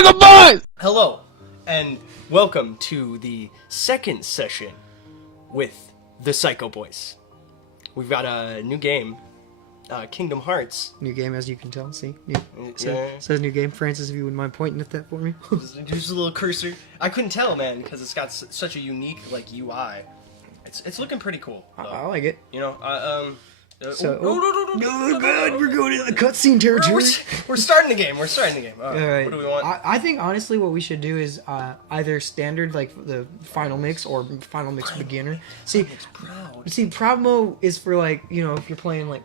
Psycho Boys! Hello, and welcome to the second session with the Psycho Boys. We've got a new game, Kingdom Hearts. New game, as you can tell. See? Yeah. Says new game. Francis, if you wouldn't mind pointing at that for me. Just a little cursor. I couldn't tell, man, because it's got such a unique, UI. It's looking pretty cool, though. I like it. You know, So, no, God, we're going into the cutscene territory. We're starting the game. All right. What do we want? I think, honestly, what we should do is either standard, like the final mix, or final mix beginner. See, proud mode is for, like, you know, if you're playing, like,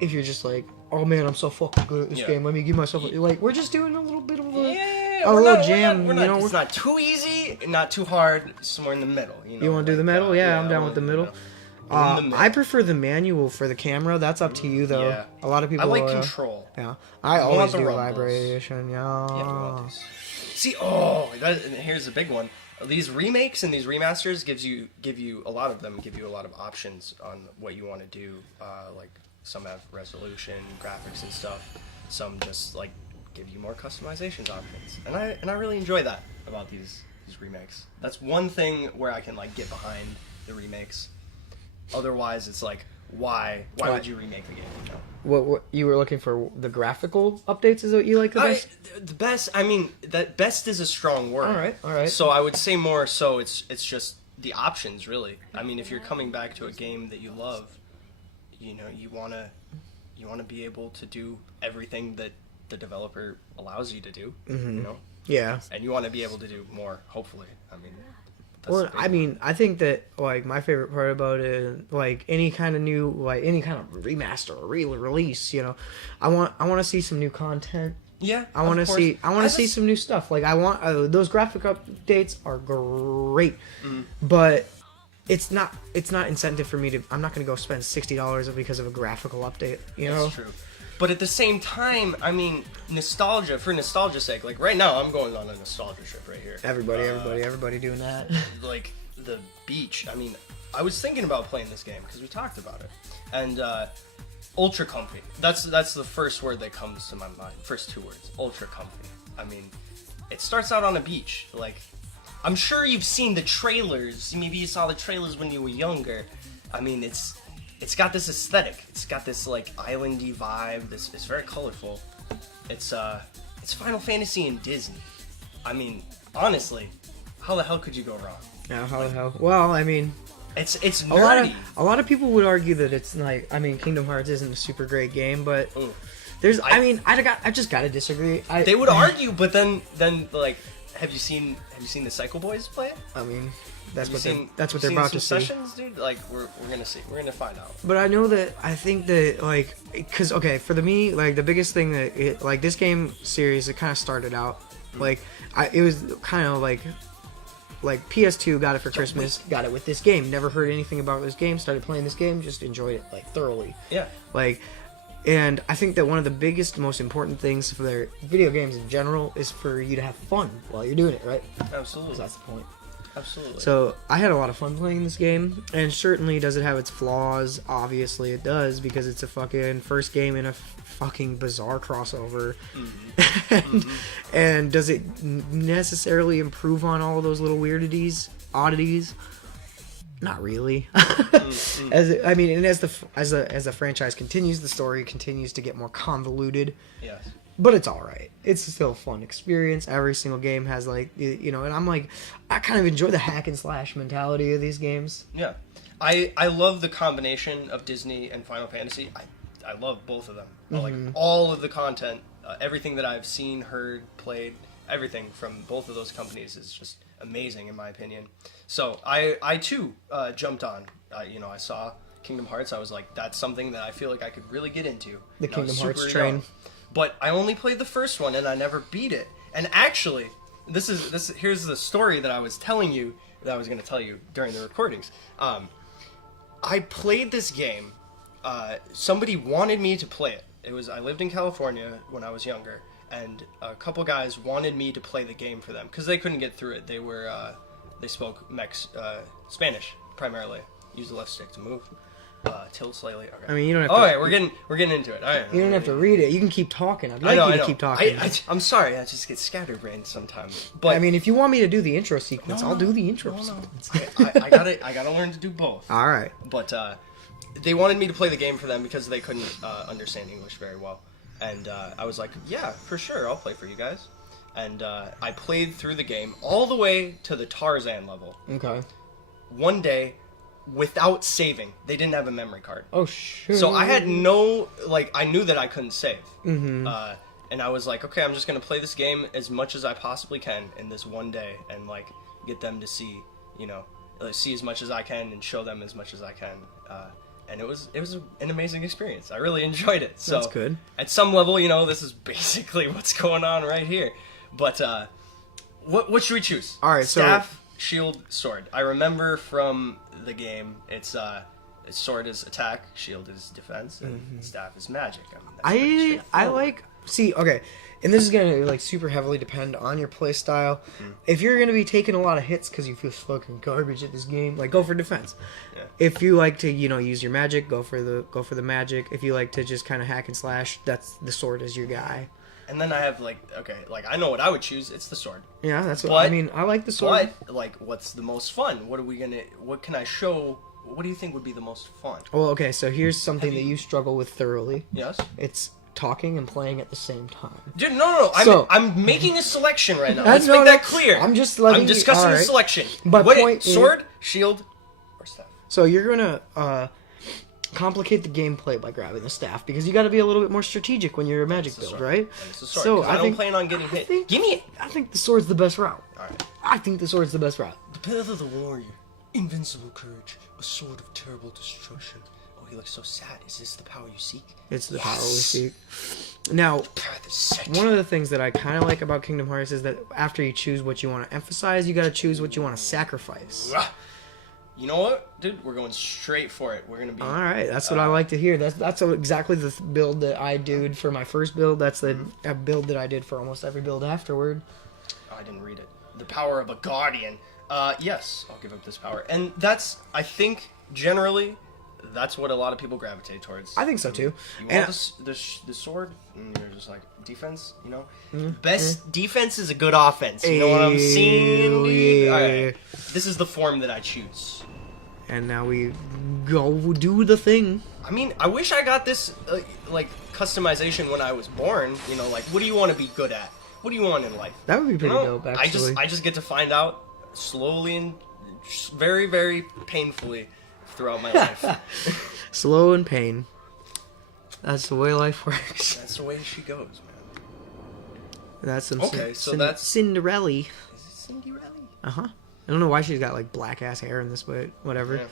if you're just like, oh man, I'm so fucking good at this game. Let me give myself like, we're just doing a little bit of a little jam. We're not, it's not too easy, not too hard. Somewhere in the middle. You want to do the middle? Yeah, I'm down with the middle. I prefer the manual for the camera. That's up to you, though. Yeah. A lot of people. I like control. Yeah, I always do rumbles. vibration. Yeah. See, here's a big one. These remakes and these remasters give you a lot of options on what you want to do. Like some have resolution, graphics, and stuff. Some just like give you more customizations options, and I really enjoy that about these remakes. That's one thing where I can like get behind the remakes. Otherwise, it's like, why would you remake the game? You know? What you were looking for? The graphical updates is what you like the best? The best. I mean, that best is a strong word. All right. So I would say more so. It's just the options, really. I mean, if you're coming back to a game that you love, you know, you wanna be able to do everything that the developer allows you to do. Mm-hmm. You know. Yeah. And you want to be able to do more. Hopefully, I mean. I think that, like, my favorite part about it, like, any kind of new, like, any kind of remaster or release, you know, I want to see some new content. Yeah, I want to see some new stuff. Like, I want those graphic updates are great, but it's not incentive for me to. I'm not going to go spend $60 because of a graphical update. You know, that's true. But at the same time, I mean, for nostalgia's sake, like right now, I'm going on a nostalgia trip right here. Everybody doing that. Like the beach. I mean, I was thinking about playing this game because we talked about it, and ultra comfy. That's the first word that comes to my mind. First two words, ultra comfy. I mean, it starts out on a beach. Like, I'm sure you've seen the trailers. Maybe you saw the trailers when you were younger. I mean, it's got this aesthetic. It's got this like islandy vibe. It's very colorful. It's Final Fantasy and Disney. I mean, honestly, how the hell could you go wrong? Yeah, how the hell? Well, I mean, it's nerdy. A lot of people would argue that it's like, I mean, Kingdom Hearts isn't a super great game, but I just gotta disagree. They would argue, but then like, have you seen the Psycho Boys play it? I mean. That's what they're about to see. Sessions, dude? Like, we're gonna see. We're gonna find out. But I think that, like, because, okay, for me, like, the biggest thing that, like, this game series, it kind of started out, like, it was kind of, like, PS2 got it for Christmas, got it with this game, never heard anything about this game, started playing this game, just enjoyed it, like, thoroughly. Yeah. Like, and I think that one of the biggest, most important things for their video games in general is for you to have fun while you're doing it, right? Absolutely. 'Cause that's the point. Absolutely. So I had a lot of fun playing this game, and certainly does it have its flaws? Obviously it does, because it's a fucking first game in a fucking bizarre crossover. And does it necessarily improve on all of those little oddities? Not really. As the franchise continues, the story continues to get more convoluted. Yes. But it's alright. It's still a fun experience. Every single game has, like, you know, and I'm like, I kind of enjoy the hack and slash mentality of these games. Yeah. I love the combination of Disney and Final Fantasy. I love both of them. I like all of the content, everything that I've seen, heard, played, everything from both of those companies is just amazing in my opinion. So I too jumped on. You know, I saw Kingdom Hearts. I was like, that's something that I feel like I could really get into. The Kingdom Hearts train. Young. But I only played the first one, and I never beat it. And actually, here's the story that I was telling you, that I was going to tell you during the recordings. I played this game. Somebody wanted me to play it. I lived in California when I was younger, and a couple guys wanted me to play the game for them, because they couldn't get through it. They spoke Spanish, primarily. Use the left stick to move. Tilt slightly. Okay. I mean, you don't have All to. right, we're getting into it. All right. You don't have to read it. You can keep talking. I'd I like know. you I to know. keep talking. I'm sorry. I just get scatterbrained sometimes. But I mean, if you want me to do the intro sequence, No, I'll do the intro no, no. sequence. I gotta learn to do both. All right. But they wanted me to play the game for them because they couldn't understand English very well, and I was like, yeah, for sure, I'll play for you guys. And I played through the game all the way to the Tarzan level. Okay. One day, without saving. They didn't have a memory card. Oh, sure. So I had no, I knew that I couldn't save. Mm-hmm. And I was like, okay, I'm just going to play this game as much as I possibly can in this one day and, get them to see, see as much as I can and show them as much as I can. And it was an amazing experience. I really enjoyed it. So That's good. At some level, this is basically what's going on right here. But what should we choose? All right, so- Staff, shield, sword. I remember from the game, it's sword is attack, shield is defense, and staff is magic. I mean, that's pretty straightforward. Okay, and this is gonna super heavily depend on your play style. If you're gonna be taking a lot of hits because you feel fucking garbage at this game, go for defense. Yeah. If you like to use your magic, go for the magic. If you like to just kind of hack and slash, that's the sword is your guy. And then I have I know what I would choose. It's the sword. Yeah, that's what But- I mean. I like the sword. But what's the most fun? What can I show? What do you think would be the most fun? Well, okay, so here's something Have that you- you struggle with thoroughly. Yes. It's talking and playing at the same time. Dude, no. I'm making a selection right now. Let's No, make no, that clear. I'm just letting I'm discussing you, a alright. selection. But point is- sword, shield, or staff. So you're gonna complicate the gameplay by grabbing the staff because you got to be a little bit more strategic when you're a magic the build, sword. right? It's the sword. So 'cause I don't plan on getting hit. Give me it. I think the sword's the best route. All right. I think the sword's the best route. The path of the warrior, invincible courage, a sword of terrible destruction. Oh, he looks so sad. Is this the power you seek? It's the Yes. power we seek. Now, Path is set. one of the things that I kind of like about Kingdom Hearts is that after you choose what you want to emphasize, you got to choose what you want to sacrifice. You know what, dude? We're going straight for it. We're gonna be. All right, that's what I like to hear. That's exactly the build that I did for my first build. That's the build that I did for almost every build afterward. Oh, I didn't read it. The power of a guardian. Yes, I'll give up this power, and I think generally, that's what a lot of people gravitate towards. I think so too. You And- want the sword, and you're just like defense. Best defense is a good offense. You know what I'm saying? Yeah. All right, this is the form that I choose. And now we go do the thing. I mean, I wish I got this customization when I was born. What do you want to be good at? What do you want in life? That would be pretty dope, actually. I just get to find out slowly and very, very painfully throughout my life. Slow and pain. That's the way life works. That's the way she goes, man. That's some Okay, so that's- Cinderella. Is it Cinderella? I don't know why she's got black ass hair in this, but whatever. Yeah.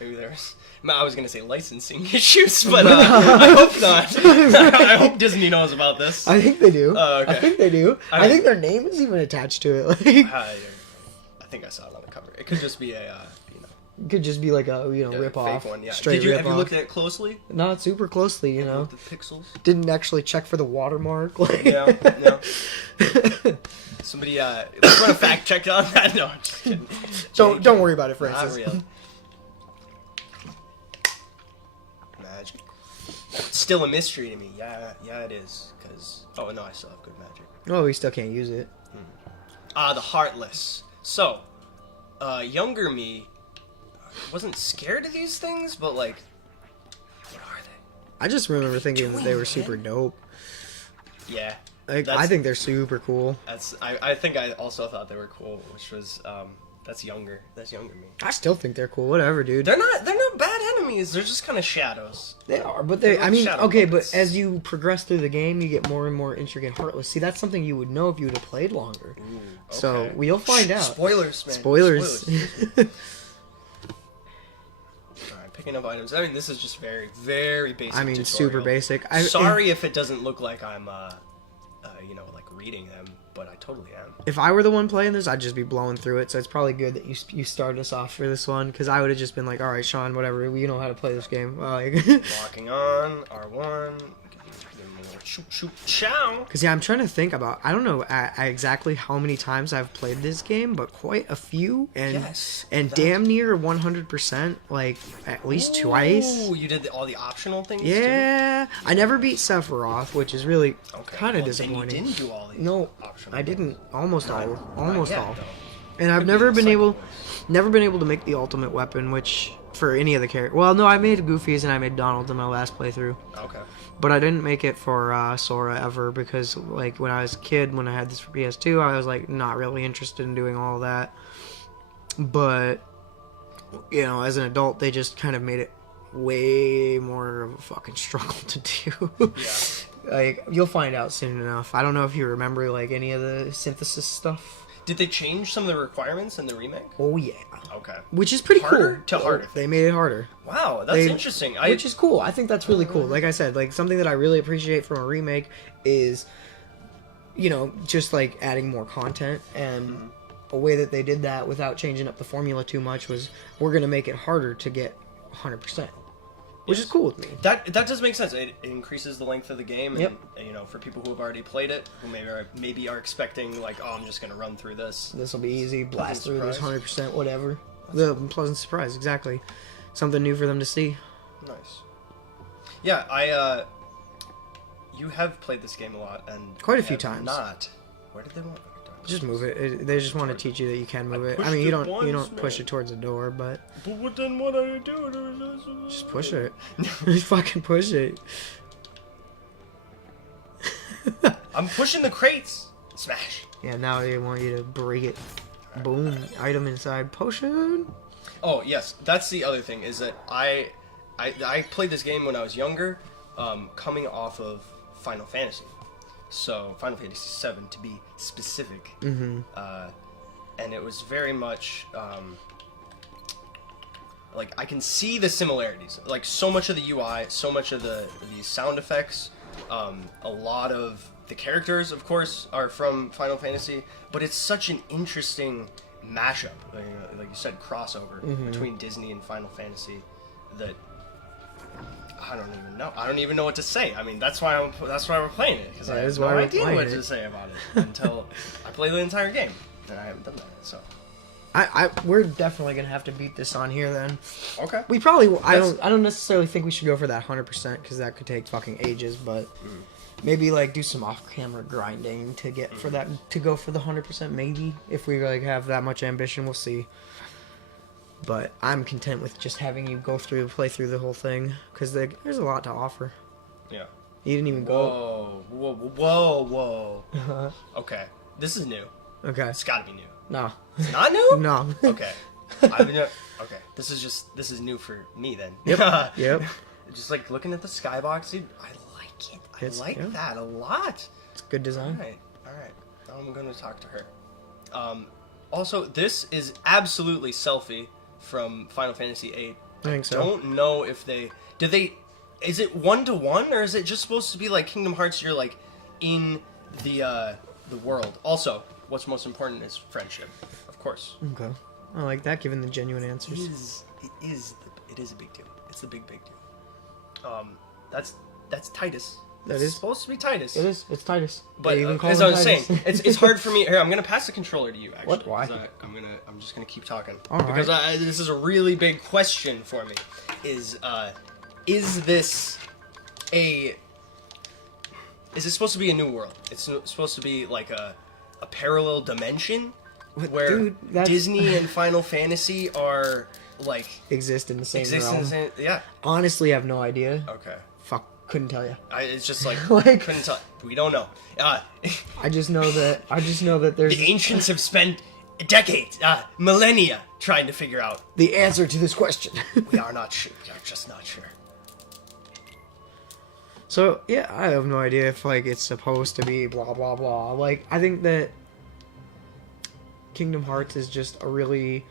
Maybe there's. I was gonna say licensing issues, but I hope not. I hope Disney knows about this. I think they do. Oh, okay. I think they do. I think their name is even attached to it. I think I saw it on the cover. It could just be a, It could just be a rip off. fake one. Yeah. Straight Have you rip-off. looked at it closely? Not super closely, Looked at the pixels. Didn't actually check for the watermark. Yeah. Somebody, let's run a fact check on that. No, I'm just kidding. Don't worry about it, Not Francis. real. Magic. Still a mystery to me. Yeah, it is. Oh no, I still have good magic. Oh, we still can't use it. The Heartless. So, younger me wasn't scared of these things, but what are they? I just remember thinking that they were super dope. Yeah. I think they're super cool. I think I also thought they were cool, which was that's younger me. I still think they're cool. Whatever, dude. They're not bad enemies. They're just kind of shadows. They are, but They're I like mean, shadow okay, puppets. but as you progress through the game, you get more and more intricate Heartless. See, that's something you would know if you would have played longer. Ooh, So okay. we'll find out. Spoilers, man. Spoilers. Alright, picking up items. I mean, this is just very, very basic. I mean, tutorial. super basic. Sorry if it doesn't look like I'm, reading them, but I totally am. If I were the one playing this, I'd just be blowing through it. So it's probably good that you started us off for this one, because I would have just been like, all right, Sean, whatever, you know how to play this game. Locking on R1. Give them more Shoot, shoot, chow. Because, yeah, I'm trying to think about... I don't know exactly how many times I've played this game, but quite a few. And Yes, and that's- damn near 100%, like, at least twice. Ooh, you did all the optional things? Yeah. I never beat Sephiroth, which is really Too? Okay. kind of well, disappointing. Then you didn't do all the No, optional I didn't. Almost all. things. Almost Not yet, all. though. And I've Could be never the been able... second ones. Never been able to make the ultimate weapon, which... For any of the characters. Well, no, I made Goofy's and I made Donald in my last playthrough. Okay. But I didn't make it for Sora ever because, like, when I was a kid, when I had this for PS2, I was, like, not really interested in doing all that. But, you know, as an adult, they just kind of made it way more of a fucking struggle to do. Yeah. Like, you'll find out soon enough. I don't know if you remember, like, any of the synthesis stuff. Did they change some of the requirements in the remake? Oh, yeah. Okay. Which is pretty Harder cool. to harder They made it harder. Wow, that's They- interesting. Which is cool. I think that's really cool. Like I said, like something that I really appreciate from a remake is, you know, just like adding more content. And a way that they did that without changing up the formula too much was we're going to make it harder to get 100%. Which is cool with me. That does make sense. It increases the length of the game, and Yep. you know, for people who have already played it, who maybe are expecting like, oh, I'm just gonna run through this. This will be easy. Blast through this surprise. 100%, whatever. The pleasant surprise, exactly. Something new for them to see. Nice. Yeah, you have played this game a lot, and Quite a I few have times. Not. Where did they want? Just move it. They just want to teach you that you can move it. I pushed mean, you it don't once, push man. it towards the door, but But then what do I do? just push it. Just fucking push it. I'm pushing the crates. Smash. Yeah, now they want you to break it. Boom. Item inside. Potion. Oh yes, that's the other thing is that I played this game when I was younger, coming off of Final Fantasy, so Final Fantasy VII to be specific, and it was very much like I can see the similarities, like so much of the UI, so much of the sound effects, a lot of the characters, of course, are from Final Fantasy, but it's such an interesting mashup, like you said, crossover between Disney and Final Fantasy that I don't even know. I don't even know what to say. I mean, that's why we're playing it, because I That have is no why we're idea playing what it. to say about it until I play the entire game, and I haven't done that. So We're definitely gonna have to beat this on here then. okay, We probably. I That's- don't necessarily think we should go for that 100% because that could take fucking ages. But maybe like do some off-camera grinding to get for that to go for the 100%. Maybe if we like have that much ambition, we'll see. But I'm content with just having you play through the whole thing because there's a lot to offer. yeah. You didn't even go. Whoa. Okay, this is new. Okay. It's got to be new. No. It's not new. No. Okay. Okay. This is new for me then. Yep. Yep. Just like looking at the skybox, dude. I like it. I It's- like yeah. that a lot. It's good design. All right. Now I'm gonna talk to her. Also, this is absolutely Selphie from Final Fantasy VIII. I think so. Don't know if they did they. Is it 1-to-1 or is it just supposed to be like Kingdom Hearts? You're like in the world. Also, what's most important is friendship, of course. Okay. I like that, given the genuine answers. It is a big deal. It's the big deal. That's Titus. That It's is- supposed to be Titus. It is. It's Titus. But They even call as him I was Titus. saying, it's hard for me. Here, I'm gonna pass the controller to you. Actually, What? Why? 'cause I'm just gonna keep talking All because right. this is a really big question for me. Is this supposed to be a new world? It's supposed to be like a parallel dimension where Dude, that's- Disney and Final Fantasy are like exist in the same exist in realm. the same. Yeah. Honestly, I have no idea. Okay. Fuck, couldn't tell you. It's just like, Like- couldn't tell. We don't know. I just know that there's The ancients have spent decades, millennia, trying to figure out. the answer to this question. We are not sure. We are just not sure. So yeah, I have no idea if like it's supposed to be blah blah blah. Like I think that Kingdom Hearts is just a really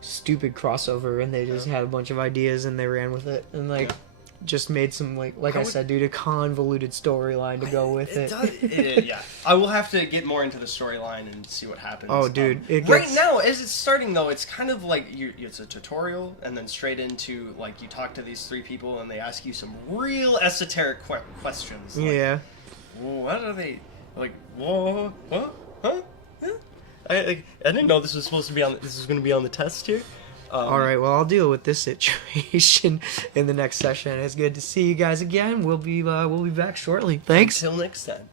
stupid crossover, and they just had a bunch of ideas and they ran with it. And like just made some like I would- said, dude, a convoluted storyline to go with it. Yeah, I will have to get more into the storyline and see what happens. Oh, dude, it right gets- now, as it's starting though, it's kind of like it's a tutorial, and then straight into like you talk to these 3 people, and they ask you some real esoteric questions. Like, Yeah. what are they like? Whoa, what? Huh? Huh? I didn't know this was supposed to be on. This was going to be on the test here. All right, well, I'll deal with this situation in the next session. It's good to see you guys again. We'll be back shortly. Thanks. Until next time.